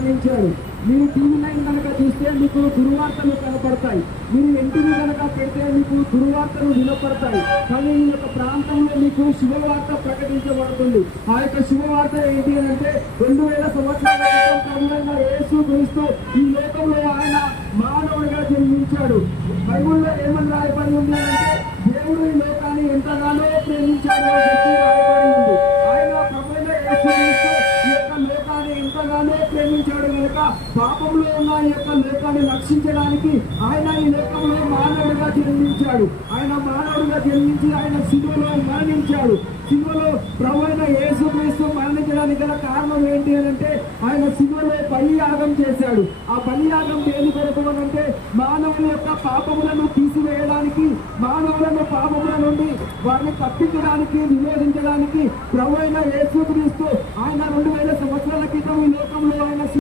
మరణించాడు. మీరు TV line కనుక చూస్తే మీకు దుర్వార్తలు కనపడతాయి, మీరు ఎన్టీవీ కనుక పెడితే మీకు దుర్వార్తలు వినపడతాయి. కానీ ఈ యొక్క ప్రాంతంలో మీకు శుభవార్త ప్రకటించబడుతుంది. ఆ యొక్క శుభవార్త ఏంటి అంటే 2000 సంవత్సరాల క్రితం ప్రభువైన యేసు క్రీస్తు ఈ లోకంలో ఆయన మానవుడిగా జన్మించాడు. బైబిల్లో ఏమని రాయబడి ఉంది అంటే దేవుడు ఈ లోకాన్ని ఎంతగానో ప్రేమించాడో రాయబడి ఉంది. ఆయన ప్రభువైన యేసు క్రీస్తు ఈ యొక్క లోకాన్ని ఎంతగానో ప్రేమించాడు కనుక పాపంలో ఉన్న ఈ యొక్క లోకాన్ని రక్షించడానికి ఆయన ఈ లోకంలో మానవుడిగా జన్మించాడు. ఆయన మానవుడిగా జన్మించి ఆయన శిలువలో మరణించాడు. శిలువలో ప్రభువైన యేసు క్రీస్తు మరణించడానికి గల కారణం ఏంటి అని అంటే ఆయన శిలువలో బలియాగం చేశాడు. ఆ బలియాగం దేని కొరకు అంటే మానవుల యొక్క పాపములను తీసివేయడానికి, మానవులను పాపముల నుండి వారిని తప్పించడానికి, విమోచించడానికి ప్రభువైన యేసు క్రీస్తు ఆయన 2000 సంవత్సరాల క్రితం ఈ లోకంలో ఆయన